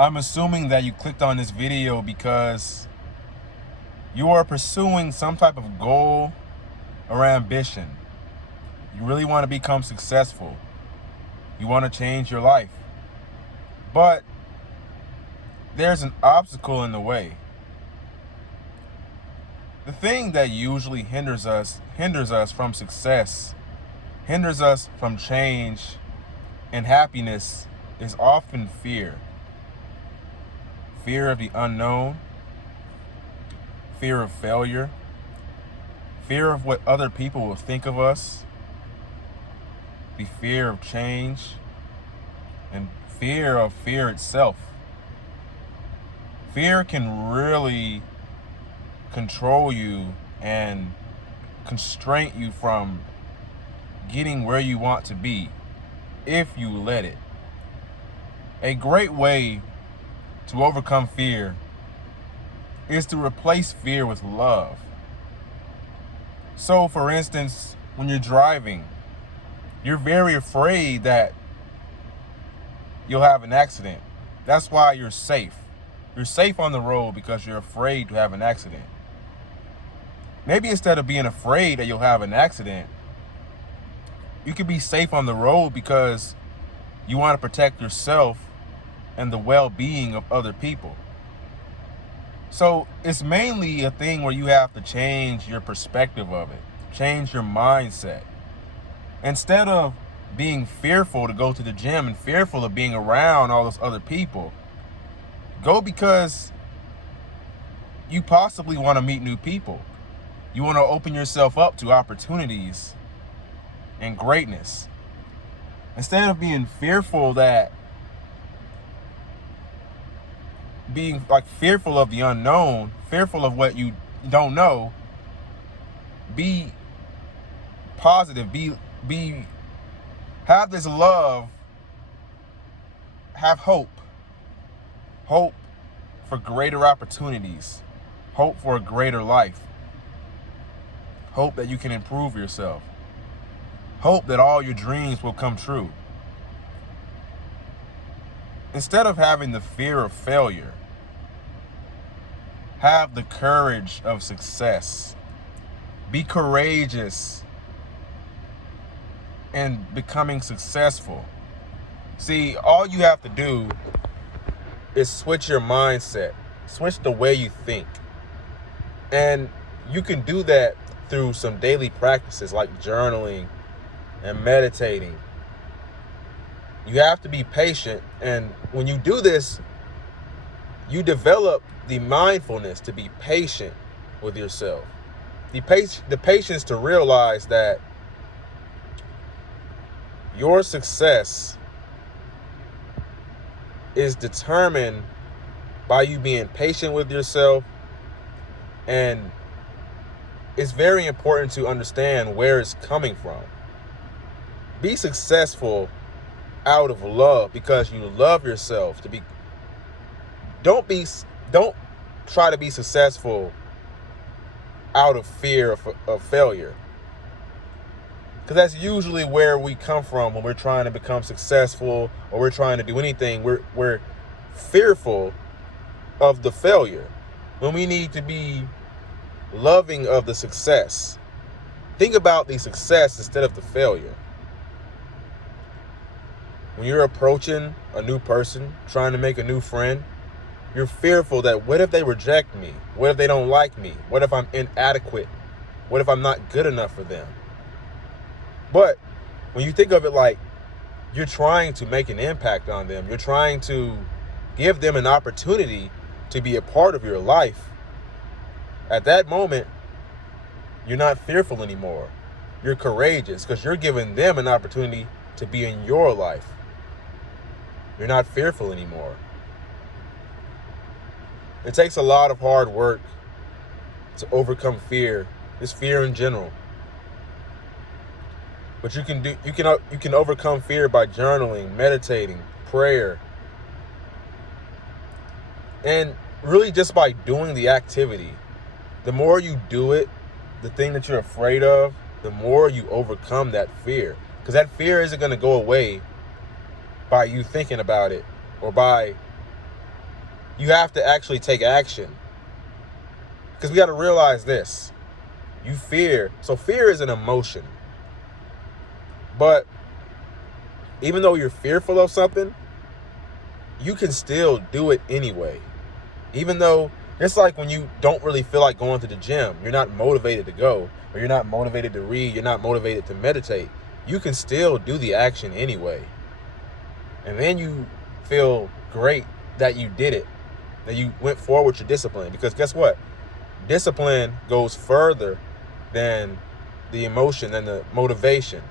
I'm assuming that you clicked on this video because you are pursuing some type of goal or ambition. You really want to become successful. You want to change your life. But there's an obstacle in the way. The thing that usually hinders us from success, hinders us from change and happiness is often fear. Fear of the unknown, fear of failure, fear of what other people will think of us, the fear of change, and fear of fear itself. Fear can really control you and constrain you from getting where you want to be if you let it. A great way to overcome fear is to replace fear with love. So, for instance, when you're driving, you're very afraid that you'll have an accident. That's why you're safe. You're safe on the road because you're afraid to have an accident. Maybe instead of being afraid that you'll have an accident, you could be safe on the road because you want to protect yourself and the well-being of other people. So it's mainly a thing where you have to change your perspective of it, change your mindset. Instead of being fearful to go to the gym and fearful of being around all those other people, go because you possibly want to meet new people. You want to open yourself up to opportunities and greatness. Instead of being fearful fearful of the unknown, fearful of what you don't know, be positive, have this love, have hope for greater opportunities, hope for a greater life, hope that you can improve yourself, hope that all your dreams will come true. Instead of having the fear of failure, have the courage of success. Be courageous in becoming successful. See, all you have to do is switch your mindset, switch the way you think. And you can do that through some daily practices like journaling and meditating. You have to be patient, and when you do this, you develop the mindfulness to be patient with yourself. The patience to realize that your success is determined by you being patient with yourself, and it's very important to understand where it's coming from. Be successful out of love because you love yourself. Don't try to be successful out of fear of failure, because that's usually where we come from when we're trying to become successful or we're trying to do anything. We're fearful of the failure when we need to be loving of the success. Think about the success instead of the failure. When you're approaching a new person, trying to make a new friend, you're fearful that what if they reject me? What if they don't like me? What if I'm inadequate? What if I'm not good enough for them? But when you think of it like you're trying to make an impact on them, you're trying to give them an opportunity to be a part of your life, at that moment, you're not fearful anymore. You're courageous because you're giving them an opportunity to be in your life. You're not fearful anymore. It takes a lot of hard work to overcome fear, just fear in general. But you can overcome fear by journaling, meditating, prayer, and really just by doing the activity. The more you do it, the thing that you're afraid of, the more you overcome that fear. Because that fear isn't going to go away by you thinking about it or by you have to actually take action. Because we got to realize this. You fear. So fear is an emotion. But even though you're fearful of something, you can still do it anyway. Even though it's like when you don't really feel like going to the gym, you're not motivated to go, or you're not motivated to read, you're not motivated to meditate, you can still do the action anyway. And then you feel great that you did it, that you went forward with your discipline. Because guess what? Discipline goes further than the emotion and the motivation.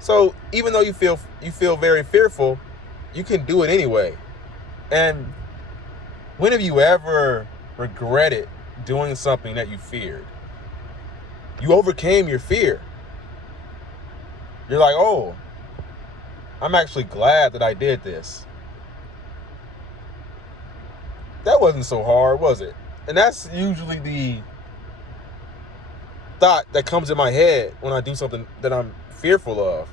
So even though you feel very fearful, you can do it anyway. And when have you ever regretted doing something that you feared? You overcame your fear. You're like, oh, I'm actually glad that I did this. That wasn't so hard, was it? And that's usually the thought that comes in my head when I do something that I'm fearful of.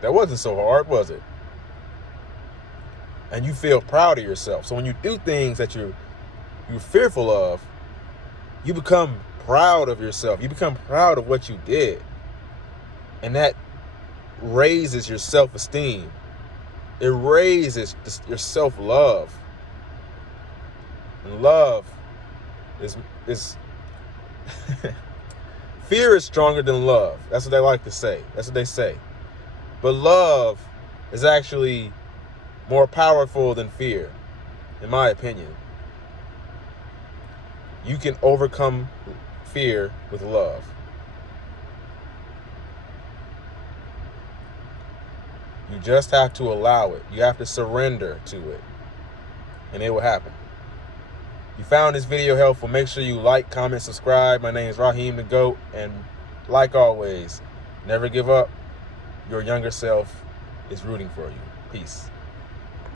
That wasn't so hard, was it? And you feel proud of yourself. So when you do things that you're fearful of, you become proud of yourself. You become proud of what you did. And that raises your self-esteem. It raises your self-love. And love is fear is stronger than love. That's what they like to say. That's what they say. But love is actually more powerful than fear, in my opinion. You can overcome fear with love. You just have to allow it. You have to surrender to it, and it will happen. If you found this video helpful, make sure you like, comment, subscribe. My name is Raheem the GOAT, and like always, never give up. Your younger self is rooting for you. Peace.